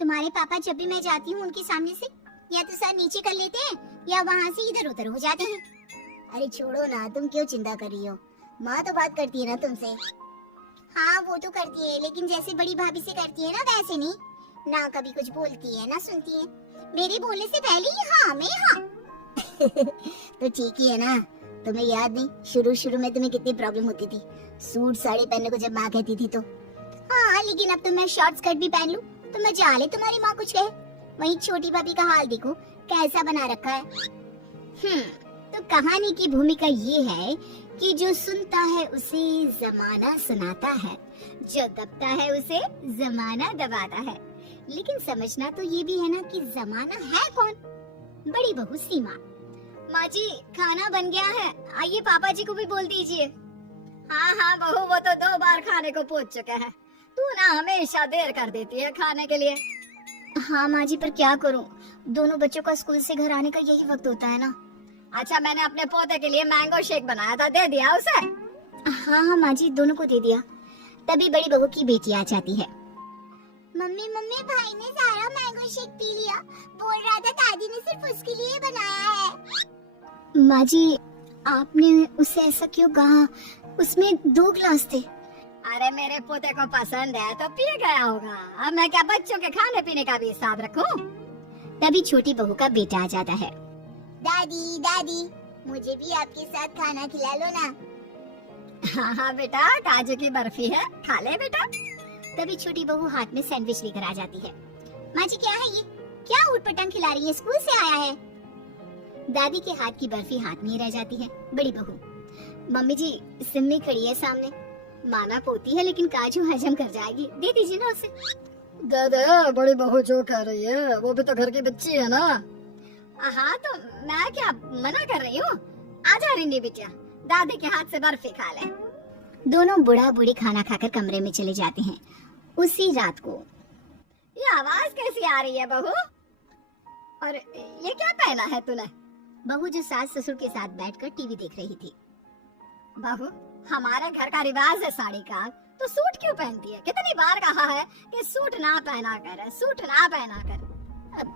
तुम्हारे पापा जब भी मैं जाती हूँ उनके सामने से या तो सर नीचे कर लेते हैं या वहाँ से इधर उधर हो जाते हैं। अरे छोड़ो ना, तुम क्यों चिंता कर रही हो? माँ तो बात करती है ना तुमसे। हाँ वो तो करती है, लेकिन जैसे बड़ी भाभी से करती है ना वैसे नहीं। ना कभी कुछ बोलती है ना सुनती है, मेरे बोलने से पहले ही हाँ में हाँ। तो ठीक ही है ना। तुम्हें याद नहीं शुरू शुरू में तुम्हें कितनी प्रॉब्लम होती थी सूट साड़ी पहनने को जब माँ कहती थी तो? हाँ लेकिन अब तो मैं शॉर्ट स्कर्ट भी पहन लूं तो मजा ले तुम्हारी माँ कुछ कहे। वहीं छोटी भाभी का हाल देखो कैसा बना रखा है। तो कहानी की भूमिका ये है कि जो सुनता है उसे जमाना सुनाता है, जो दबता है उसे जमाना दबाता है। लेकिन समझना तो ये भी है ना कि जमाना है कौन? बड़ी बहू सीमा। माँ जी खाना बन गया है, आइए पापा जी को भी बोल दीजिए। हाँ हाँ बहू, वो तो 2 बार खाने को पूछ चुके हैं। तू ना हमेशा देर कर देती है खाने के लिए। हाँ माँ जी, पर क्या करूँ, दोनों बच्चों का स्कूल से घर आने का यही वक्त होता है ना। अच्छा, मैंने अपने पोते के लिए मैंगो शेक बनाया था, दे दिया उसे? हाँ हाँ माँ जी, दोनों को दे दिया। तभी बड़ी बहू की बेटी आ जाती है। मम्मी मम्मी, भाई ने सारा मैंगो शेक पी लिया, बोल रहा था दादी ने सिर्फ उसके लिए बनाया है। माँ जी, आपने उससे ऐसा क्यों कहा? उसमें 2 ग्लास थे। अरे मेरे पोते को पसंद है तो पी गया होगा। अब मैं क्या बच्चों के खाने पीने का भी हिसाब रखूं? तभी छोटी बहू का बेटा आ जाता है। दादी दादी, मुझे भी आपके साथ खाना खिला लो ना। हाँ हाँ बेटा, काजू की बर्फी है, खा ले बेटा। तभी छोटी बहू हाथ में सैंडविच लेकर आ जाती है। माँ जी क्या है ये? क्या ऊटपटांग खिला रही है? स्कूल से आया है। दादी के हाथ की बर्फी हाथ में ही रह जाती है। बड़ी बहू, मम्मी जी सिम्मी खड़ी है सामने, माना पोती है लेकिन काजू हजम कर जाएगी, दे दीजिए ना उसे। दे दे, बड़ी बहू जो कह रही है, वो भी तो घर की बच्ची है ना। हाँ तो मैं क्या मना कर रही हूँ? आजा रिंडी बिटिया, दादी के हाथ से बर्फी खा ले। दोनों बूढ़ा बूढ़ी खाना खाकर कमरे में चले जाते हैं। उसी रात को ये आवाज कैसी आ रही है बहू? और ये क्या पहना है तूने? बहू जो सास ससुर के साथ बैठकर टीवी देख रही थी। बहू, हमारे घर का रिवाज है साड़ी का, तो सूट क्यों पहनती है? कितनी बार कहा है कि सूट ना पहना कर, सूट ना पहना कर।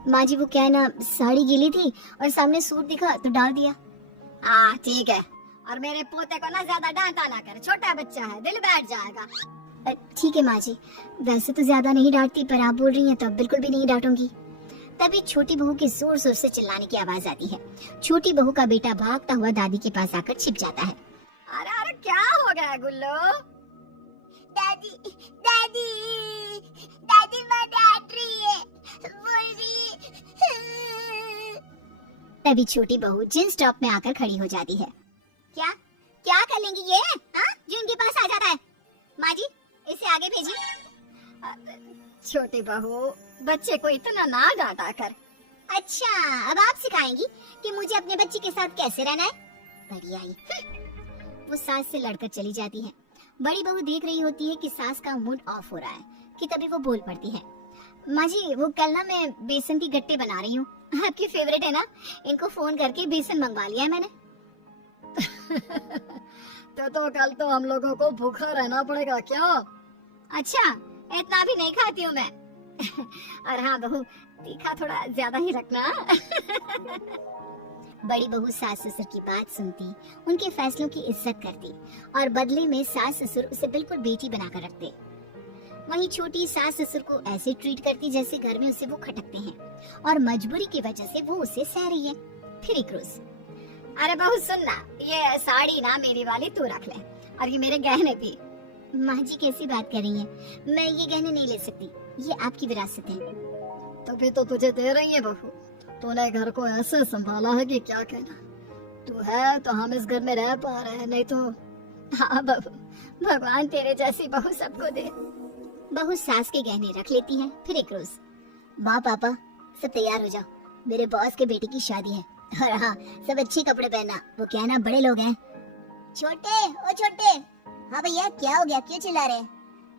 माँ जी वो क्या है ना, साड़ी गीली थी और सामने सूट दिखा तो डाल दिया। हाँ ठीक है, और मेरे पोते को ना ज्यादा डांटा ना कर, छोटा बच्चा है, दिल बैठ जाएगा। ठीक है माँ जी, वैसे तो ज्यादा नहीं डांटती, पर आप बोल रही हैं तो बिल्कुल भी नहीं डांटूंगी। तभी छोटी बहू की जोर जोर से चिल्लाने की आवाज आती है। छोटी बहू का बेटा भागता हुआ दादी के पास आकर छिप जाता है। अरे अरे क्या हो गया गुल्लो? दादी दादी दादी, माँ डांट रही है, बोल रही। तभी छोटी बहू जींस टॉप में आकर खड़ी हो जाती है। क्या क्या कर लेंगी ये, हाँ, जो इनके पास आ जाता है? माँ जी इसे आगे भेजिए। छोटी बहू, बच्चे को इतना ना डांटा कर। अच्छा, अब आप सिखाएंगी कि मुझे अपने बच्चे के साथ कैसे रहना है? बढ़िया ही। वो सास से लड़कर चली जाती है। बड़ी बहू देख रही होती है कि सास का मूड ऑफ हो रहा है कि तभी वो बोल पड़ती है। माँ जी वो कल ना मैं बेसन की गट्टे बना रही हूँ, आपकी फेवरेट है ना, इनको फोन करके बेसन मंगवा लिया है मैंने। तो कल तो हम लोगों को भूखा रहना पड़ेगा क्या? अच्छा, इतना भी नहीं खाती हूँ मैं। और हाँ बहू, तीखा थोड़ा ज्यादा ही रखना। बड़ी बहू सास ससुर की बात सुनती, उनके फैसलों की इज्जत करती और बदले में सास ससुर उसे बिल्कुल बेटी बनाकर रखते। वहीं छोटी सास ससुर को ऐसे ट्रीट करती जैसे घर में उसे वो खटकते हैं और मजबूरी की वजह से वो उसे सह रही है। फिर एक रोज, अरे बहू सुन ना, ये साड़ी ना मेरी वाली तू रख ले, और ये मेरे गहने भी। माँ जी कैसी बात कर रही हैं? मैं ये गहने नहीं ले सकती, ये आपकी विरासत है। तभी तो तुझे दे रही है बहू, तूने घर को ऐसे संभाला है कि क्या कहना। तू है तो हम इस घर में रह पा रहे हैं, नहीं तो। हाँ बहू, भगवान तेरे जैसी बहू सबको दे। बहू सास के गहने रख लेती है। फिर एक रोज, माँ पापा सब तैयार हो जाओ, मेरे बॉस के बेटे की शादी है। और हाँ, सब अच्छे कपड़े पहनना, वो क्या ना बड़े लोग हैं। छोटे ओ छोटे। हाँ भैया क्या हो गया, क्यों चिल्ला रहे हैं?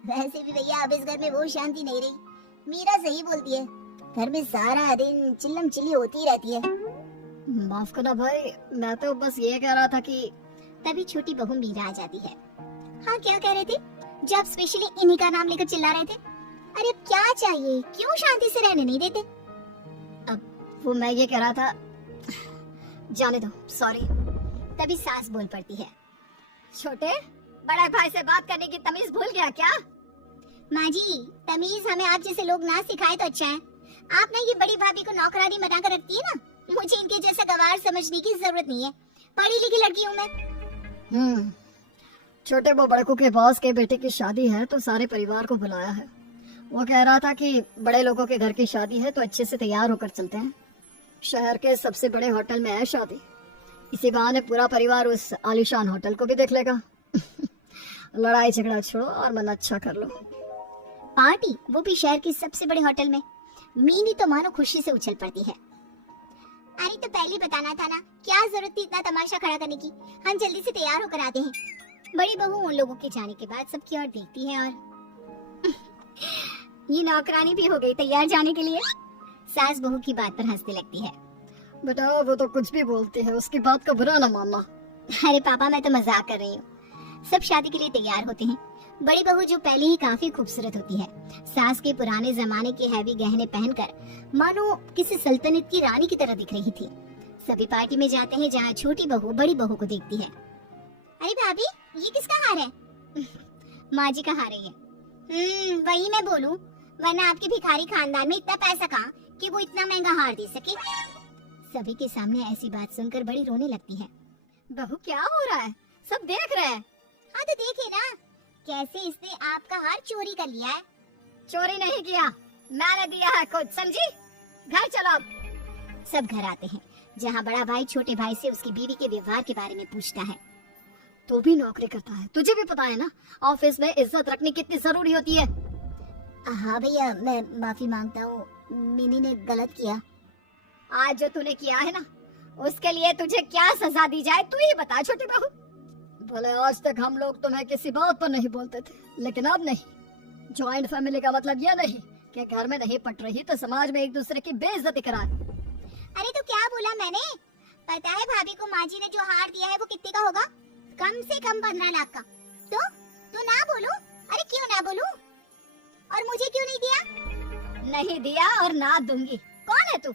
वैसे भी भैया अब इस घर में वो शांति नहीं रही। मीरा सही बोलती है, घर में सारा दिन चिल्लम चिल्ली होती रहती है। माफ करना भाई, मैं तो बस ये कह रहा था कि। तभी छोटी बहू मीरा आ जाती है। हाँ क्या कह रहे थे? जो आप स्पेशली इन्हीं का नाम लेकर चिल्ला रहे थे? अरे अब क्या चाहिए, क्यों शांति से रहने नहीं देते? वो मैं ये कह रहा था, जाने दो, सॉरी। तभी सास बोल पड़ती है, छोटे, बड़े भाई से बात करने की तमीज भूल गया क्या? माँ जी तमीज हमें आप जैसे लोग ना सिखाए तो अच्छा है। आप ना ये बड़ी भाभी को नौकरानी बनाकर रखती है ना, मुझे इनके जैसा गवार समझने की जरूरत नहीं है, पढ़ी लिखी लड़की हूँ मैं। छोटे वो बड़कू के बॉस के बेटे की शादी है तो सारे परिवार को बुलाया है। वो कह रहा था कि बड़े लोगों के घर की शादी है तो अच्छे से तैयार होकर चलते हैं। शहर के सबसे बड़े होटल में है शादी, इसी बहाने पूरा परिवार उस आलीशान होटल को भी देख लेगा। लड़ाई झगड़ा छोड़ो और मन अच्छा कर लो। पार्टी, वो भी शहर के सबसे बड़े होटल में। मीनी तो मानो खुशी से उछल पड़ती है। अरे तो पहले बताना था ना, क्या जरूरत थी इतना तमाशा खड़ा करने की, हम जल्दी से तैयार होकर आते हैं। बड़ी बहू उन लोगों के जाने के बाद सबकी ओर देखती है और ये नौकरानी भी हो गई तैयार जाने के लिए। सास बहू की बात पर हंसने लगती है। बेटा वो तो कुछ भी बोलती है, उसकी बात का बुरा ना मानना। अरे पापा मैं तो मजाक कर रही हूँ। सब शादी के लिए तैयार होते हैं। बड़ी बहू जो पहले ही काफी खूबसूरत होती है, सास के पुराने जमाने के हैवी गहने पहनकर मानो किसी सल्तनत की रानी की तरह दिख रही थी। सभी पार्टी में जाते हैं जहाँ छोटी बहू बड़ी बहू को देखती है। अरे भाभी ये किसका हार है? माँ जी का हार है। वही मैं बोलूं, वरना आपके भिखारी खानदान में इतना पैसा कहाँ कि वो इतना महंगा हार दे सके। सभी के सामने ऐसी बात सुनकर बड़ी रोने लगती है। बहू क्या हो रहा है, सब देख रहे हैं। हाँ तो देखे ना, कैसे इसने आपका हार चोरी कर लिया है। चोरी नहीं किया, मैंने दिया है खुद, समझी? घर चलो। सब घर आते हैं जहाँ बड़ा भाई छोटे भाई से उसकी बीवी के व्यवहार के बारे में पूछता है। तू भी नौकरी करता है, तुझे भी पता है ना ऑफिस में इज्जत रखनी कितनी जरूरी होती है। हाँ भैया मैं माफी मांगता हूँ, मिनी ने गलत किया। आज जो तूने किया है ना, उसके लिए तुझे क्या सजा दी जाए तू ही बता छोटी बहू। भले आज तक हम लोग तुम्हें किसी बात पर नहीं बोलते थे, लेकिन अब नहीं। जॉइंट फैमिली का मतलब यह नहीं कि घर में नहीं पट रही तो समाज में एक दूसरे की बेइज्जती कराए। अरे तो क्या बोला मैंने? पता है भाभी को माँ जी ने जो हार दिया है वो कितने का होगा? कम से कम 15 लाख का। तो ना बोलूं? अरे क्यों ना बोलूं? और मुझे क्यों नहीं दिया? नहीं दिया और ना दूंगी। कौन है तू?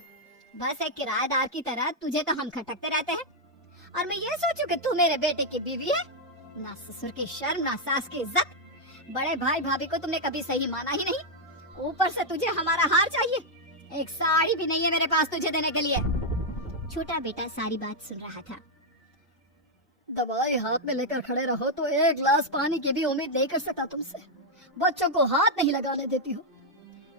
बस एक किराएदार की तरह तुझे तो हम खटकते रहते हैं, और मैं ये सोचूं कि तू मेरे बेटे की बीवी है। ना ससुर की शर्म, ना सास की इज्जत। बड़े भाई भाभी को तुमने कभी सही माना ही नहीं, ऊपर से तुझे हमारा हार चाहिए। एक साड़ी भी नहीं है मेरे पास तुझे देने के लिए। छोटा बेटा सारी बात सुन रहा था। दवाई हाथ में लेकर खड़े रहो तो एक गिलास पानी की भी उम्मीद नहीं कर सकता तुमसे। बच्चों को हाथ नहीं लगाने देती हो।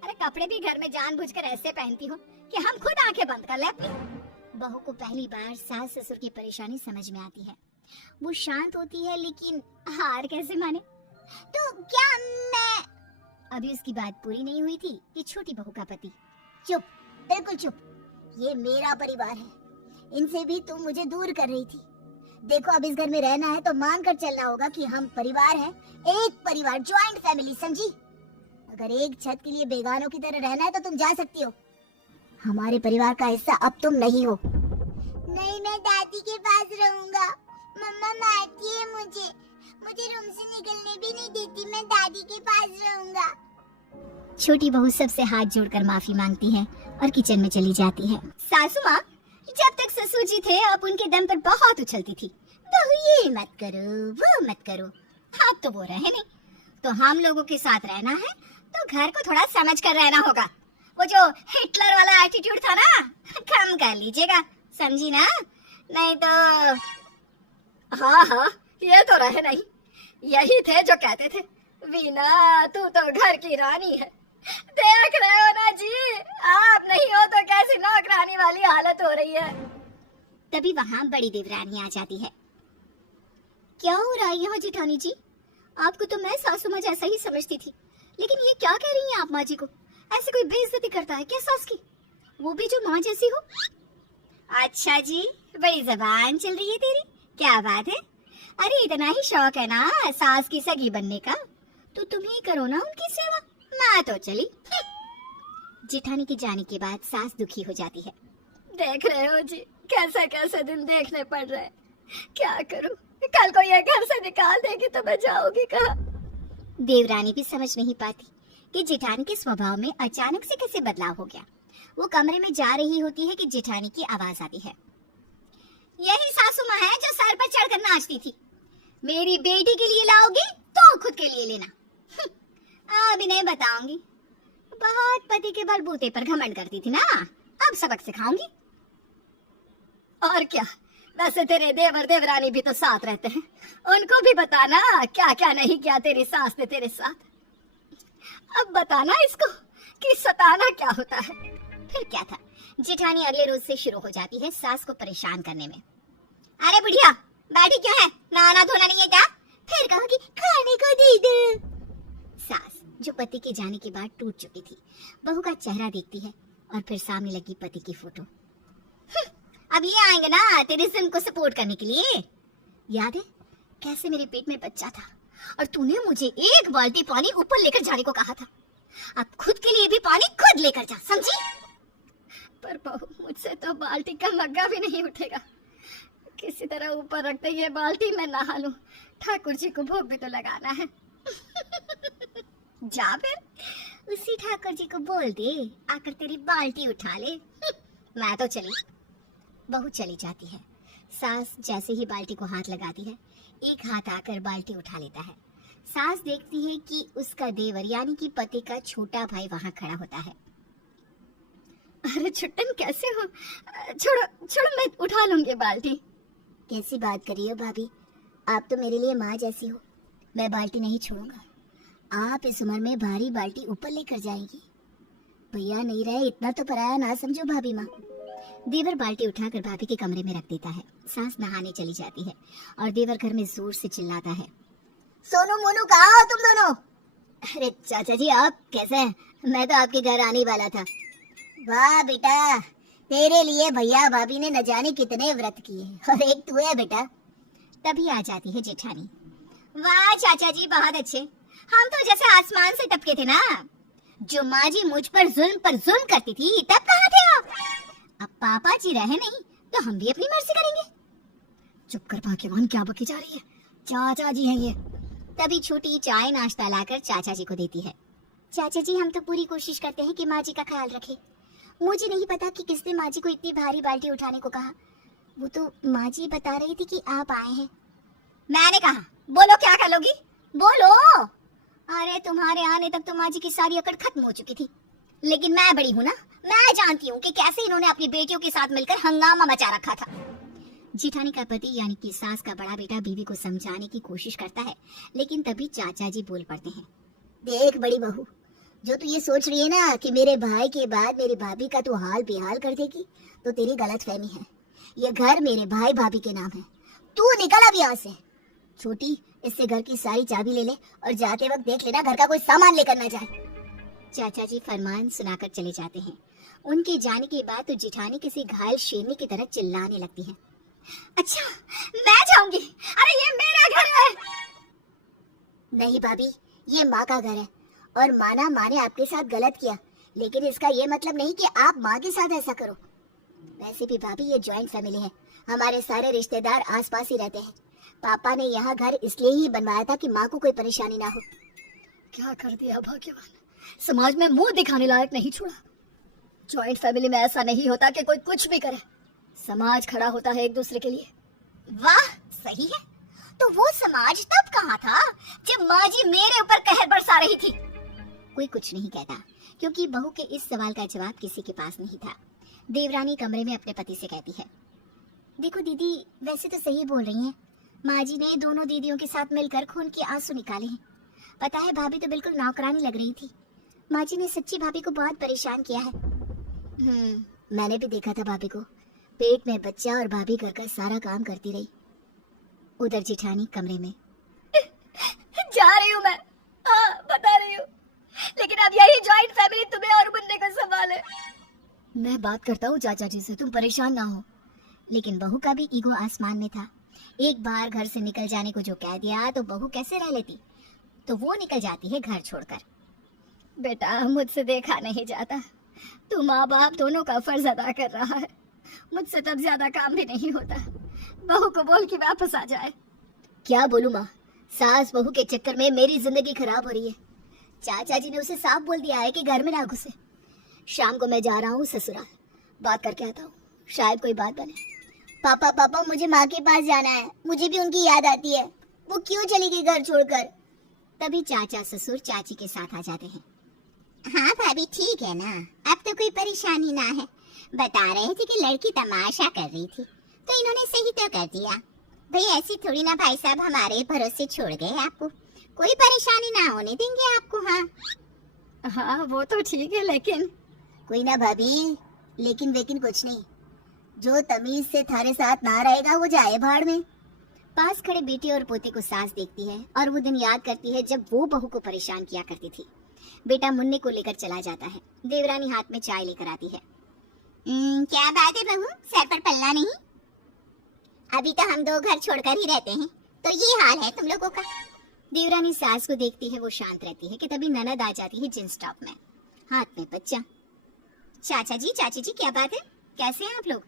अरे कपड़े भी घर में जानबूझकर ऐसे पहनती हो कि हम खुद आंखें बंद कर ले अपनी। बहू को पहली बार सास ससुर की परेशानी समझ में आती है। वो शांत होती है लेकिन हार कैसे माने? तो क्या मैं... अभी उसकी बात पूरी नहीं हुई थी कि छोटी बहू का पति। चुप, बिल्कुल चुप। ये मेरा परिवार है, इनसे भी तुम मुझे दूर कर रही थी। देखो अब इस घर में रहना है तो मान कर चलना होगा कि हम परिवार हैं, एक परिवार, ज्वाइंट फैमिली, समझी? अगर एक छत के लिए बेगानों की तरह रहना है तो तुम जा सकती हो, हमारे परिवार का हिस्सा अब तुम नहीं हो। नहीं मैं दादी के पास रहूंगा। मम्मा मारती है मुझे रूम से निकलने भी नहीं देती। मैं दादी के पास रहूंगा। छोटी बहू सबसे हाथ जोड़कर माफी मांगती है और किचन में चली जाती है। सासू माँ जब तक ससुर जी थे आप उनके दम पर बहुत उछलती थी, बहू ये मत करो वो मत करो। हाँ तो वो रहे नहीं, तो हम लोगों के साथ रहना है तो घर को थोड़ा समझ कर रहना होगा। वो जो हिटलर वाला एटीट्यूड था ना, कम कर लीजिएगा, समझी ना? नहीं तो... हाँ हाँ ये तो रहे नहीं, यही थे जो कहते थे वीना तू तो घर की रानी है। देख रहे हो ना जी, आप नहीं हो तो कैसी नौकरानी वाली हालत हो रही है। तभी वहाँ बड़ी देवरानी आ जाती है। क्या हो रहा है यहाँ जेठानी जी? आपको तो मैं सासू माँ जैसा ही समझती थी, लेकिन ये क्या कह रही हैं आप माँ जी को? ऐसे कोई बेइज्जती करता है क्या सास की, वो भी जो माँ जैसी हो? अच्छा जी, बड़ी जबान चल रही है तेरी, क्या बात है? अरे इतना ही शौक है ना सास की सगी बनने का, तो तुम ही करो ना उनकी सेवा, माँ तो चली। जेठानी के जाने के बाद सास दुखी हो जाती है। देख रहे हो जी कैसे कैसे दिन देखने पड़ रहे हैं, क्या करूं? कल को ये घर से निकाल देगी तो मैं जाऊंगी कहाँ? देवरानी भी समझ नहीं पाती कि जेठानी के स्वभाव में अचानक से कैसे बदलाव हो गया। वो कमरे में जा रही होती है कि जेठानी की आवाज आती है। यही सासू माँ है जो सर पर चढ़कर नाचती थी। मेरी बेटी के लिए लाओगी तो खुद के लिए लेना। अभी नहीं बताऊंगी। बहुत पति के बलबूते पर घमंड करती थी ना, अब सबक सिखाऊंगी। और क्या, वैसे तेरे देवर देवरानी भी तो साथ रहते हैं, उनको भी बताना क्या क्या नहीं किया तेरी सास ने तेरे साथ। अब बताना इसको कि सताना क्या होता है। फिर क्या था, जेठानी अगले रोज से शुरू हो जाती है सास को परेशान करने में। अरे बुढ़िया, बैठी क्यों है? नहाना धोना नहीं है क्या? फिर कहो कि खाने को दे दो। सास जो पति के जाने के बाद टूट चुकी थी, बहू का चेहरा देखती है और फिर सामने लगी पति की फोटो। अब ये आएंगे ना तेरे जिम को सपोर्ट करने के लिए। याद है कैसे मेरे पेट में बच्चा था और तूने मुझे 1 बाल्टी पानी ऊपर लेकर जाने को कहा था। अब खुद के लिए भी पानी खुद लेकर जा, समझी? पर बहू, मुझसे तो बाल्टी का मग्गा भी नहीं उठेगा। किसी तरह ऊपर रखते ये बाल्टी मैं नहा लूं। ठाकुर जी को भोग भी तो लगाना है। जा फिर उसी ठाकुर जी को बोल दे आकर तेरी बाल्टी उठा ले। मैं तो चली। बहू चली जाती है। सास जैसे ही बाल्टी को हाथ लगाती है, एक हाथ आकर बाल्टी उठा लेता है। सास देखती है कि उसका देवर यानी कि पति का छोटा भाई वहां खड़ा होता है। अरे छुट्टन, कैसे हो? छोड़ो छोड़ो, मैं उठा लूंगी बाल्टी। कैसी बात कर रही हो भाभी, आप तो मेरे लिए माँ जैसी हो। मैं बाल्टी नहीं छोड़ूंगा। आप इस उम्र में भारी बाल्टी ऊपर लेकर जाएंगी। भैया नहीं रहे इतना तो पराया ना समझो भाभी माँ। देवर बाल्टी उठाकर भाभी के कमरे में रख देता है। सास नहाने चली जाती है और देवर घर में जोर से चिल्लाता है, सोनू मोनू कहाँ हो तुम दोनों? अरे चाचा जी आप कैसे हैं? मैं तो आपके घर आने ही वाला था। वाह बेटा, तेरे लिए भैया भाभी ने न जाने कितने व्रत किए और एक तू है बेटा। तभी आ जाती है जेठानी। वाह चाचा जी बहुत अच्छे, हम तो जैसे आसमान से टपके थे ना। जो माँ जी मुझ पर जुल्म करती थी तब कहाँ थे आप? अब पापा जी रहे नहीं तो हम भी अपनी मर्जी करेंगे। चुप कर भाग्यवान, क्या बकी जा रही है? चाचा जी हैं ये। तभी छोटी चाय नाश्ता लाकर चाचा जी को देती है। चाचा जी हम तो पूरी कोशिश करते हैं कि माँ जी का ख्याल रखें। मुझे नहीं पता कि किसने माँ जी को इतनी भारी बाल्टी उठाने को कहा। वो तो माँ जी बता रही थी कि आप आए हैं। मैंने कहा बोलो क्या कर लोगी, बोलो। अरे तुम्हारे आने तक तो माँ जी की सारी अकड़ खत्म हो चुकी थी, लेकिन मैं बड़ी हूँ ना, मैं जानती हूँ कि कैसे इन्होंने अपनी बेटियों के साथ मिलकर हंगामा मचा रखा था। जेठानी का पति यानी कि सास का बड़ा बेटा बीवी को समझाने की कोशिश करता है, लेकिन तभी चाचा जी बोल पड़ते हैं। देख बड़ी बहू, जो तू ये सोच रही है ना कि मेरे भाई के बाद मेरी भाभी का तू हाल बेहाल कर देगी, तो तेरी गलतफहमी है। ये घर मेरे भाई भाभी के नाम है। तू निकल अब यहाँ से। छोटी, इससे घर की सारी चाबी ले ले और जाते वक्त देख लेना घर का कोई सामान लेकर ना जाए। चाचा जी फरमान सुनाकर चले जाते हैं। उनके जाने के बाद तो जेठानी किसी घायल शेरनी की तरह चिल्लाने लगती है। अच्छा मैं जाऊंगी? अरे ये मेरा घर है। नहीं भाभी, ये माँ का घर है और माना माँ ने आपके साथ गलत किया, लेकिन इसका ये मतलब नहीं कि आप माँ के साथ ऐसा करो। वैसे भी भाभी ये जॉइंट फैमिली है, हमारे सारे रिश्तेदार आसपास ही रहते हैं। पापा ने यहाँ घर इसलिए ही बनवाया था कि माँ को कोई परेशानी ना हो। क्या कर दिया भाग्यवान, समाज में मुंह दिखाने लायक नहीं छोड़ा। जॉइंट फैमिली में ऐसा नहीं होता कि कोई कुछ भी करे, समाज खड़ा होता है एक दूसरे के लिए। वाह सही है। तो वो समाज तब कहाँ था जब माँ जी मेरे ऊपर कहर बरसा रही थी? कोई कुछ नहीं कहता क्योंकि बहू के इस सवाल का जवाब किसी के पास नहीं था। देवरानी कमरे में अपने पति से कहती है, देखो दीदी वैसे तो सही बोल रही हैं। माँ जी ने दोनों दीदियों के साथ मिलकर खून के आंसू निकाले हैं। पता है भाभी तो बिल्कुल नौकरानी लग रही थी। माँ जी ने सच्ची भाभी को बहुत परेशान किया है। मैंने भी देखा था भाभी को, पेट में बच्चा और भाभी घर का सारा काम करती रही। उधर जेठानी कमरे में, जा रही हूँ मैं, बता रही हूँ, लेकिन अब यही जॉइंट फैमिली तुम्हें और मुन्ने को संभाले। मैं बात करता हूँ चाचा जी से, तुम परेशान ना हो। लेकिन बहू का भी ईगो आसमान में था। एक बार घर से निकल जाने को जो कह दिया तो बहू कैसे रह लेती, तो वो निकल जाती है घर छोड़कर। बेटा मुझसे देखा नहीं जाता, तू माँ बाप दोनों का फर्ज अदा कर रहा है। मुझसे तब ज्यादा काम भी नहीं होता। बहू को बोल कि वापस आ जाए। क्या बोलूं माँ, सास बहू के चक्कर में मेरी जिंदगी खराब हो रही है। चाचा जी ने उसे साफ बोल दिया है कि घर में ना घुसे। शाम को मैं जा रहा हूँ ससुराल, बात करके आता हूँ, शायद कोई बात बने। पापा पापा मुझे माँ के पास जाना है, मुझे भी उनकी याद आती है। वो क्यों चली गई घर छोड़कर? तभी चाचा ससुर चाची के साथ आ जाते हैं। हाँ भाभी ठीक है ना, अब तो कोई परेशानी ना है। बता रहे थे कि लड़की तमाशा कर रही थी तो इन्होंने सही तो कर दिया। भाई ऐसी थोड़ी ना भाई साहब हमारे भरोसे छोड़ गए आपको, कोई परेशानी ना होने देंगे आपको। हाँ हाँ वो तो ठीक है, लेकिन कोई ना भाभी, लेकिन वेकिन कुछ नहीं। जो तमीज से थारे साथ ना रहेगा वो जाए भाड़ में। पास खड़े बेटे और पोते को सास देखती है और वो दिन याद करती है जब वो बहू को परेशान किया करती थी। बेटा मुन्ने को लेकर चला जाता है। देवरानी हाथ में चाय लेकर आती है। क्या बात है बहू, सर पर पल्ला नहीं? अभी तो हम दो घर छोड़कर ही रहते हैं, तो ये हाल है तुम लोगों का। देवरानी सास को देखती है, वो शांत रहती है कि तभी ननद आ जाती है जींस टॉप में, हाथ में बच्चा। चाचा जी चाची जी क्या बात है, कैसे हैं आप लोग?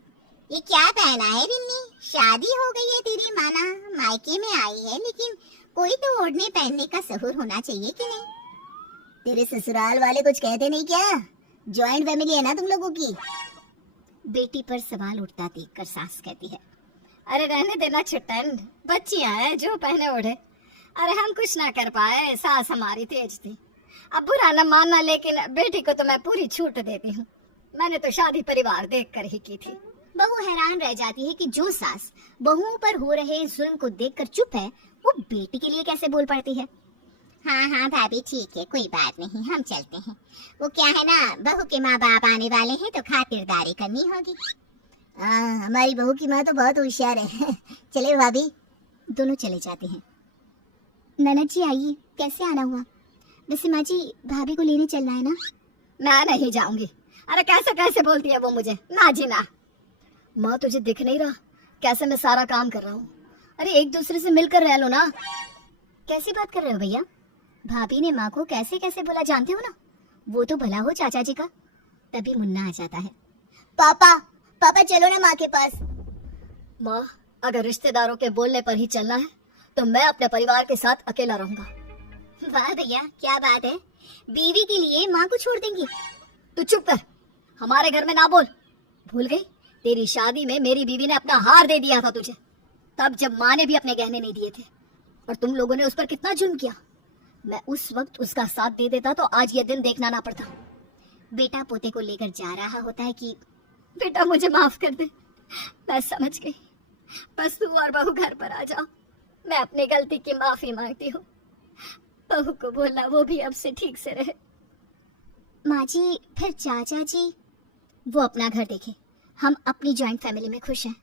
ये क्या पहना है रिन्नी? शादी हो गई है तेरी माना, मायके में आई है, लेकिन कोई तो ओढ़ने पहनने का सहूर होना चाहिए कि नहीं? तेरे ससुराल वाले कुछ कहते नहीं क्या? जॉइंट फैमिली है ना तुम लोगों की। बेटी पर सवाल उठता देखकर सास कहती है, अरे रहने देना छुट्टन, बच्चियां हैं जो पहने ओढ़े। अरे हम कुछ ना कर पाए, सास हमारी तेज थी। अब बुरा न मानना, लेकिन बेटी को तो मैं पूरी छूट देती हूँ। मैंने तो शादी परिवार देख कर ही की थी। बहू हैरान रह जाती है कि जो सास बहुओं पर हो रहे जुल्म को देखकर चुप है, वो बेटी के लिए कैसे बोल पड़ती है। हाँ हाँ भाभी ठीक है, कोई बात नहीं, हम चलते हैं। वो क्या है ना, बहू के माँ बाप आने वाले हैं तो खातिरदारी करनी होगी। हाँ हमारी बहू की माँ तो बहुत होशियार है। चले भाभी। दोनों चले जाते हैं। ननद जी आइए, कैसे आना हुआ? वैसे माँ जी भाभी को लेने चलना है ना? मैं नहीं जाऊंगी। अरे कैसे कैसे बोलती है वो मुझे, ना जी ना। माँ तुझे दिख नहीं रहा कैसे मैं सारा काम कर रहा हूँ? अरे एक दूसरे से मिलकर रह लो ना। कैसी बात कर रहे हो भैया? भाभी ने माँ को कैसे कैसे बोला जानते हो ना? वो तो भला हो चाचा जी का। तभी मुन्ना आ जाता है। पापा पापा चलो ना माँ के पास। माँ अगर रिश्तेदारों के बोलने पर ही चलना है तो मैं अपने परिवार के साथ अकेला रहूंगा। वाह भैया क्या बात है, बीवी के लिए माँ को छोड़ देंगी? तू चुप कर, हमारे घर में ना बोल। भूल गई तेरी शादी में मेरी बीवी ने अपना हार दे दिया था तुझे, तब जब माँ ने भी अपने गहने नहीं दिए थे, और तुम लोगों ने उस पर कितना जुल्म किया। मैं उस वक्त उसका साथ दे देता तो आज ये दिन देखना ना पड़ता। बेटा पोते को लेकर जा रहा होता है कि बेटा मुझे माफ कर दे, मैं समझ गई, बस तू और बहू घर पर आ जाओ। मैं अपनी गलती की माफी मांगती हूँ। बहू को बोलना वो भी अब से ठीक से रहे। माँ जी फिर चाचा जी? वो अपना घर देखे, हम अपनी जॉइंट फैमिली में खुश हैं।